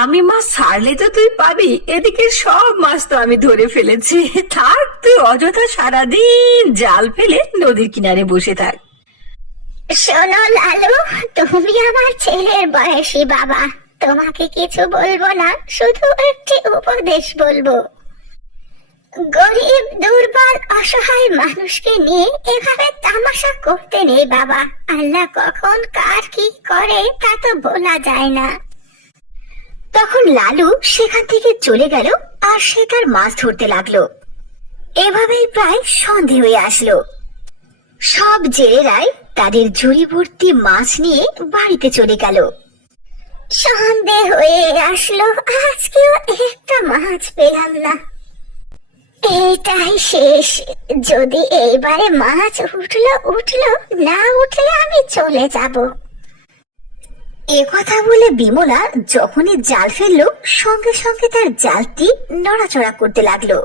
আমি মাছ ছাড়লে তো তুই পাবি, এদিকে সব মাছ তো আমি ধরে ফেলেছি। থাক, তুই অযথা সারাদিন জাল ফেলে নদীর কিনারে বসে থাক। শোনো লালু, তুমি আমার ছেলের বয়সী বাবা, তোমাকে কিছু বলবো না, শুধু একটি উপদেশ বলবো। গরিব, দুর্বল, অসহায় মানুষকে নিয়ে এভাবে তামাশা করতে নেই বাবা। আল্লাহ কখন কার কি করে তা তো বলা যায় না। তখন লালু সেখান থেকে চলে গেল আর সে তার মাছ ধরতে লাগলো। এভাবেই প্রায় সন্ধে হয়ে আসলো। সব জেলেরাই তাদের ঝুড়ি ভর্তি মাছ নিয়ে বাড়িতে চলে গেল। সন্ধে হয়ে আসলো, আজকেও একটা মাছ পেলাম না। এটাই শেষ, যদি এইবারে মাছ উঠলো, না উঠলে আমি চলে যাব। একথা বলে বিমলা যখনই জাল ফেললো, সঙ্গে সঙ্গে তার জালটি নড়াচড়া করতে লাগলো।